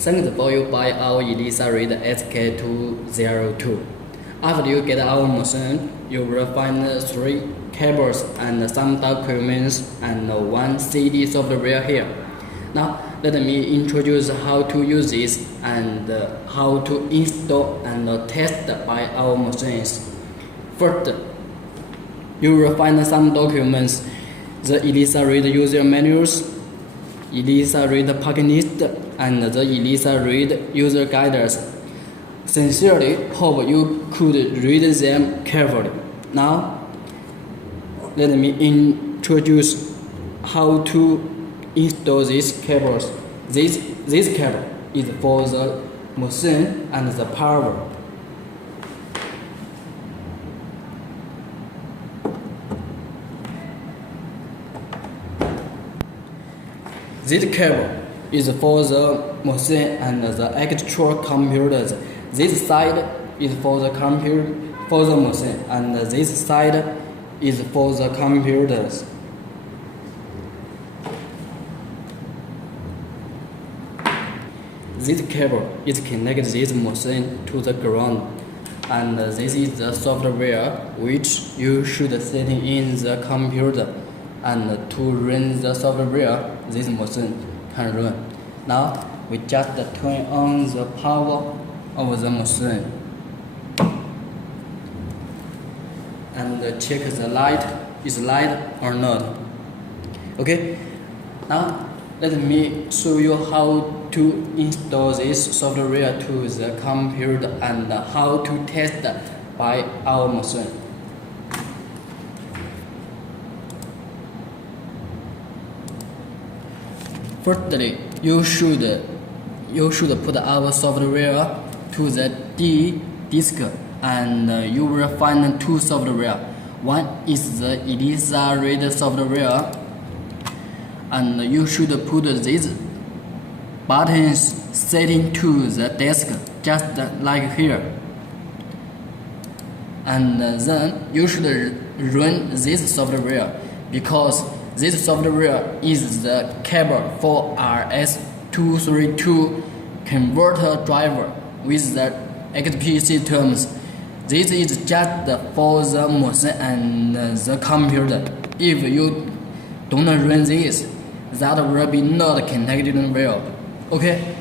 Thanks for you buy our elisa read SK202. After you get our machine, you will find 3 cables and some documents and 1 CD software here. Now let me introduce how to use this and how to install and test by our machines. First, you will find some documents: the elisa read user manuals, elisa read packing list, and the elisa read user guides. Sincerely hope you could read them carefully. Now, let me introduce how to install these cables. This cable is for the machine and the power. This cable is for the machine and the actual computers. This side is for the machine, and this side is for the computers. This cable is connected this machine to the ground, and this is the software which you should set in the computer, and to run the software this machine can run. Now we just turn on the power of the machine and check the light is light or not. Okay, now let me show you how to install this software to the computer and how to test by our machine. Firstly, you should put our software to the D disk, and you will find 2 software. One is the elisa read software, and you should put these buttons setting to the disk just like here, and then you should run this software, because this software is the cable for RS-232 converter driver with the XP systems. This is just for the machine and the computer. If you don't run this, that will be not connected well. Okay?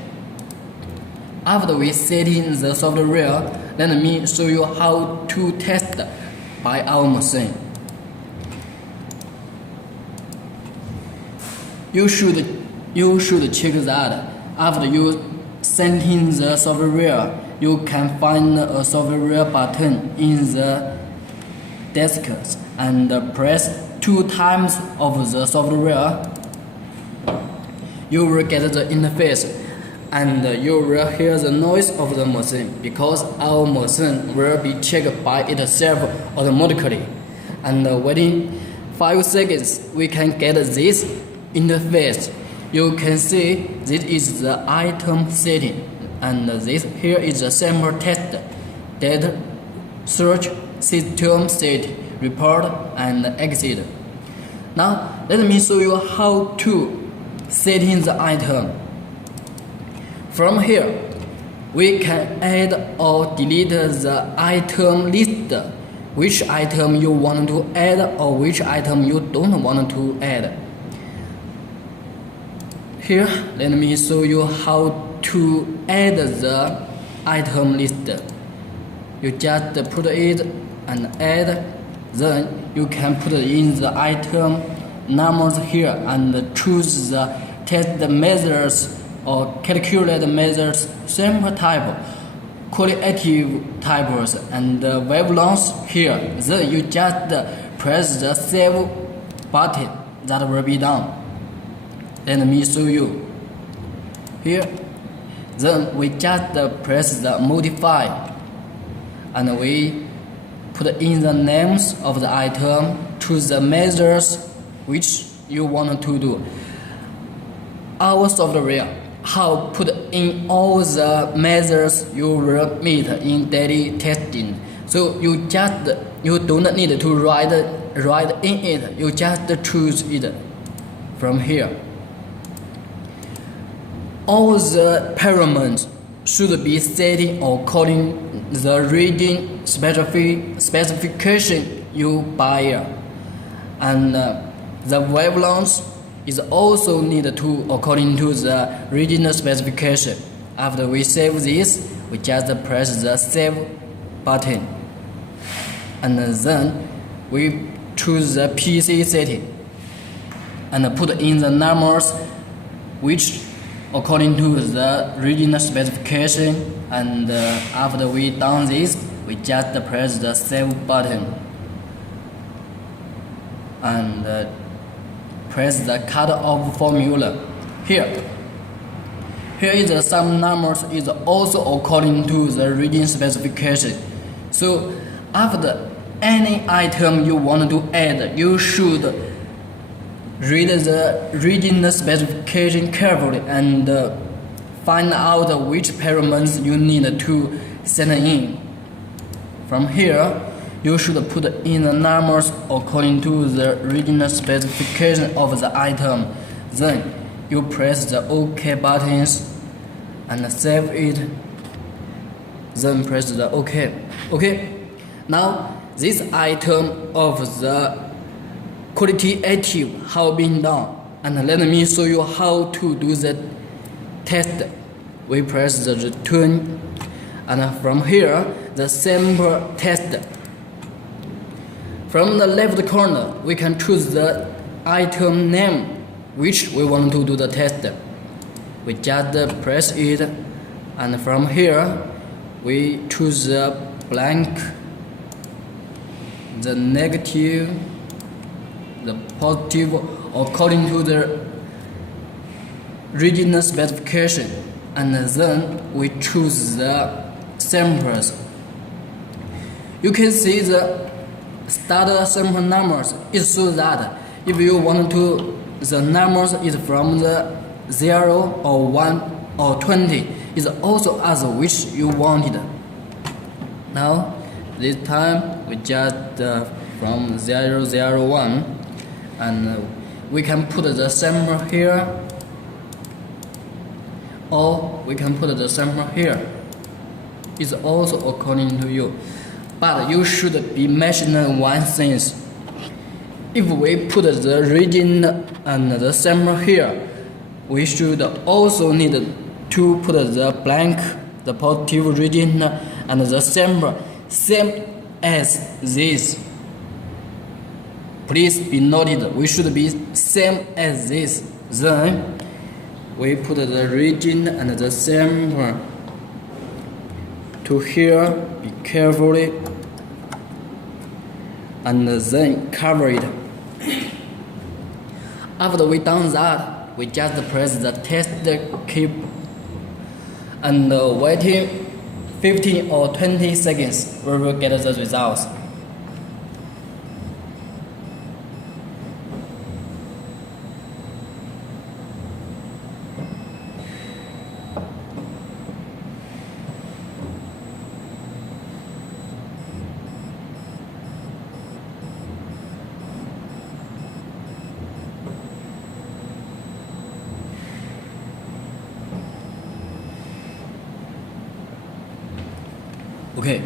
After we set in the software, let me show you how to test by our machine. You should check that after you send in the software, you can find a software button in the desk and press 2 times of the software. You will get the interface and you will hear the noise of the machine, because our machine will be checked by itself automatically. And within 5 seconds, we can get this interface. You can see this is the item setting, and this here is the sample test, data, search, system set, report, and exit. Now let me show you how to set in the item. From here, we can add or delete the item list, which item you want to add or which item you don't want to add. Here, let me show you how to add the item list. You just put it and add, then you can put in the item numbers here and choose the test measures or calculate measures, sample type, qualitative types, and wavelengths here. Then you just press the save button. That will be done. Let me show you here. Then we just press the modify, and we put in the names of the item, choose the measures which you want to do. Our software how put in all the measures you will meet in daily testing. So you don't need to write in it. You just choose it from here. all the parameters should be set according the reading specification you buy, and the wavelength is also needed to according to the reading specification. After we save this, we just press the save button, and then we choose the PC setting and put in the numbers which according to the reading specification, and after we done this, we just press the save button and press the cut off formula. Here is some numbers is also according to the reading specification. So after any item you want to add, you should read the reading specification carefully and find out which parameters you need to send in. From here, you should put in the numbers according to the reading specification of the item. Then you press the OK buttons and save it. Then press the OK. Okay. Now this item of the quality active have been done, and let me show you how to do the test. We press the return, and from here the sample test. From the left corner we can choose the item name which we want to do the test. We just press it, and from here we choose the blank, the negative, the positive according to the reading specification, and then we choose the samples. You can see the start sample numbers is so that if you want to, the numbers is from the 0 or 1 or 20 is also as which you wanted. Now this time we just from 001, and we can put the sample here, or we can put the sample here. It's also according to you, but you should be mentioning one thing. If we put the reading and the sample here, we should also need to put the blank, the positive reading and the sample same as this. Please be noted, we should be same as this. Then we put the reading and the sample to here, be carefully, and then cover it. After we done that, we just press the test key and waiting 15 or 20 seconds, we will get the results. Okay,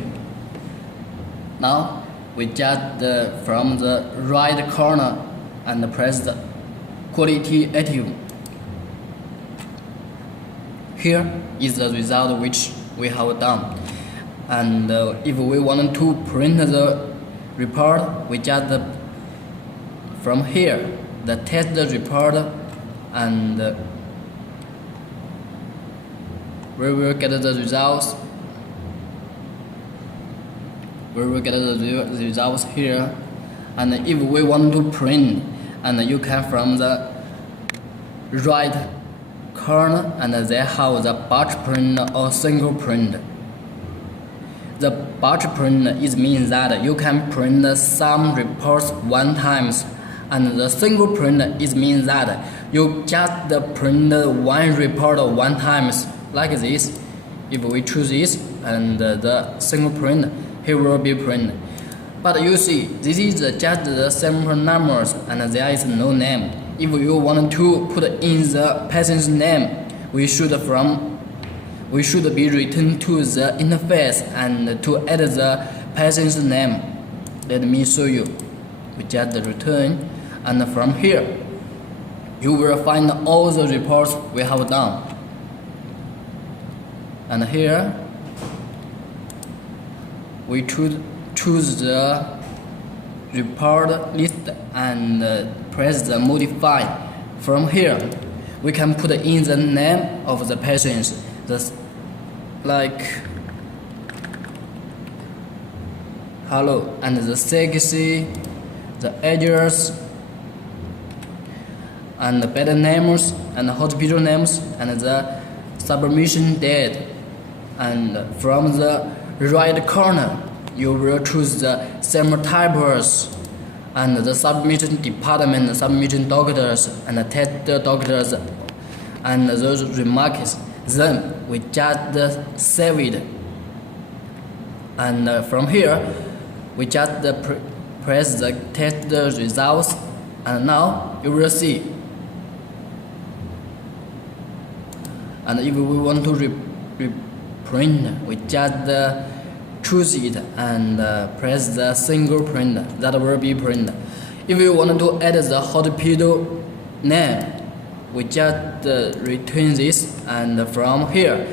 now we just from the right corner and press the quality active. Here is the result which we have done, and if we want to print the report, we just from here the test report, and we will get the results. We will get the results here, and if we want to print, and you can from the right corner, and they have the batch print or single print. The batch print is means that you can print some reports one times, and the single print is means that you just print one report one times, like this. If we choose this and the single print, here will be print. But you see, this is just the sample numbers and there is no name. If you want to put in the patient's name, we should be returned to the interface and to add the patient's name. Let me show you. We just return, and from here you will find all the reports we have done. And here we choose the report list and press the modify. From here we can put in the name of the patients, like hello, and the sexy, the address, and the bed names, and the hospital names, and the submission date. And from the right corner you will choose the same types and the submission department, submission doctors, and the test doctors, and those remarks. Then we just save it, and from here we just press the test results, and now you will see. And if we want to reprint, we just choose it and press the single print. That will be print. If you want to add the hospital name, we just return this, and from here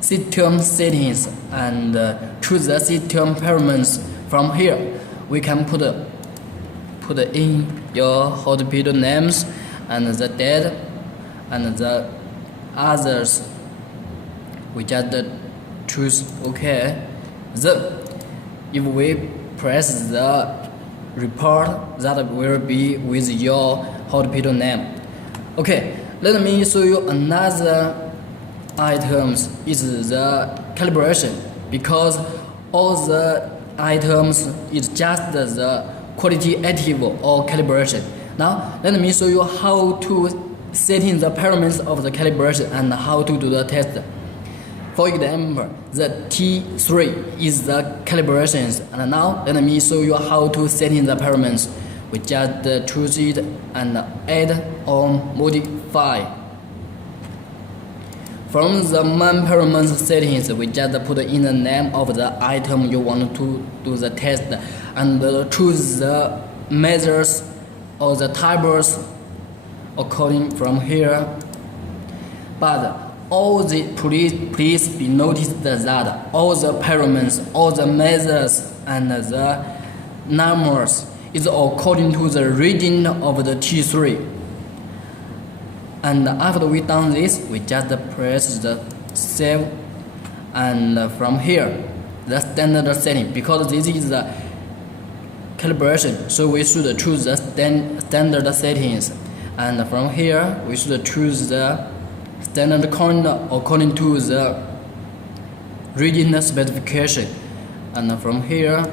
system settings and choose the system parameters. From here we can put in your hospital names and the date and the others. We just choose OK. Then if we press the report, that will be with your hospital name. Okay, let me show you another items. Is the calibration, because all the items is just the qualitative or calibration. Now let me show you how to set in the parameters of the calibration and how to do the test. For example, the T3 is the calibrations, and now let me show you how to set in the parameters. We just choose it and add or modify. From the main parameters settings, we just put in the name of the item you want to do the test, and choose the measures or the types according from here. But all the please be noticed that all the parameters, all the measures, and the numbers is according to the region of the T3. And after we done this, we just press the save, and from here the standard setting, because this is the calibration, so we should choose the standard settings. And from here we should choose the standard count according to the region specification. And from here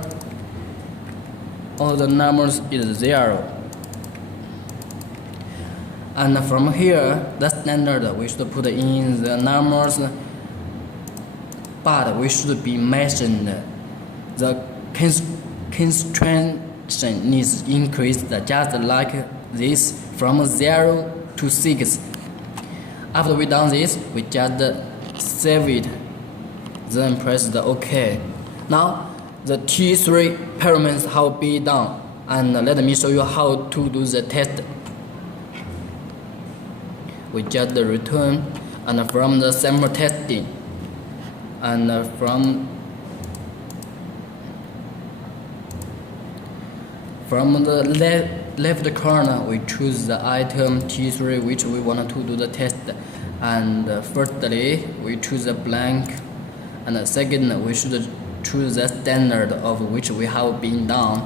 all the numbers is 0. And from here the standard we should put in the numbers, but we should be mentioned the constraint needs increased just like this from 0 to 6. After we done this, we just save it, then press the OK. Now the T3 parameters have been done, and let me show you how to do the test. We just return, and from the sample testing, and from the left corner we choose the item T3 which we want to do the test. And firstly we choose a blank, and second we should choose the standard of which we have been done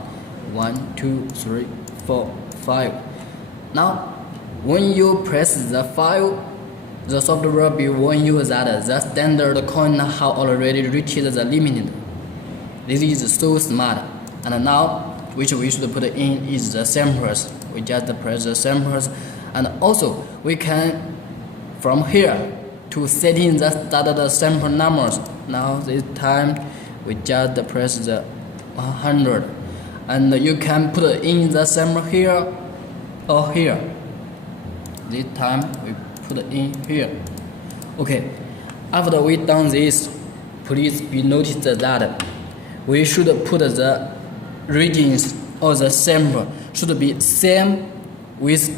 1, 2, 3, 4, 5. Now when you press the 5, the software will warn you that the standard count have already reached the limit. This is so smart. And now which we should put in is the samples. We just press the samples, and also we can from here to set in the started sample numbers. Now this time we just press the 100, and you can put in the sample here or here. This time we put in here. Okay, after we done this, please be noticed that we should put the regions or the sample should be same with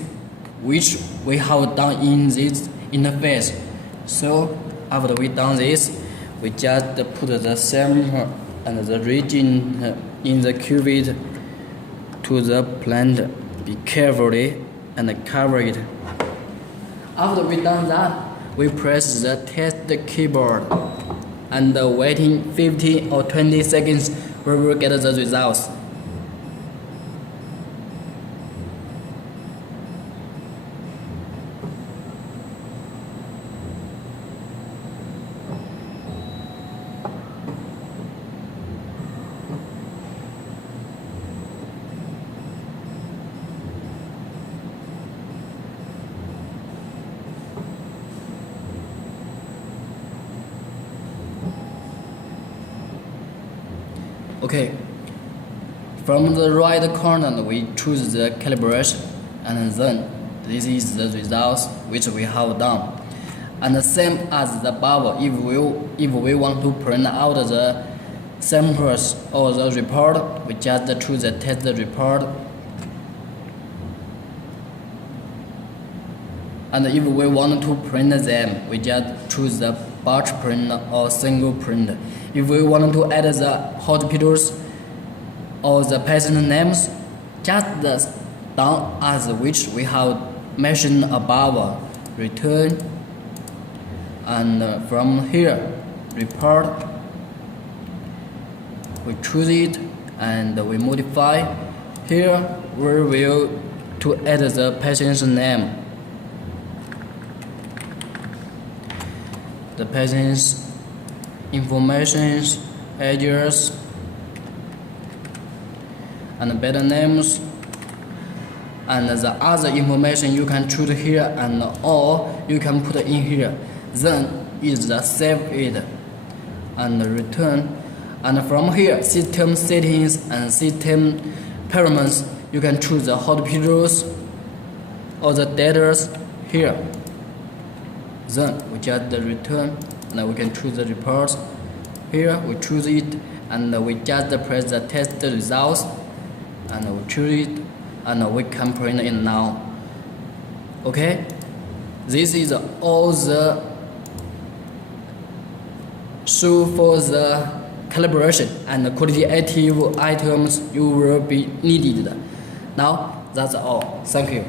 which we have done in this interface. So after we done this, we just put the sample and the region in the qubit to the plant. Be carefully and cover it. After we done that, we press the test keyboard and waiting 15 or 20 seconds, we will get the results. Okay, from the right corner we choose the calibration, and then this is the results which we have done. And the same as the above, if we want to print out the samples or the report, we just choose the test report. And if we want to print them, we just choose the batch print or single print. If we want to add the hospitals or the patient names, just done as which we have mentioned above. Return, and from here, report. We choose it and we modify. Here we will to add the patient's name. The patient's information, address, and better names, and the other information you can choose here and or you can put in here. Then is the save it and return. And from here, system settings and system parameters, you can choose the hospitals or the data here. Then we just return, and we can choose the reports. Here we choose it, and we just press the test results, and we choose it, and we can print it now. Okay, this is all the show for the calibration and qualitative items you will be needed. Now that's all. Thank you.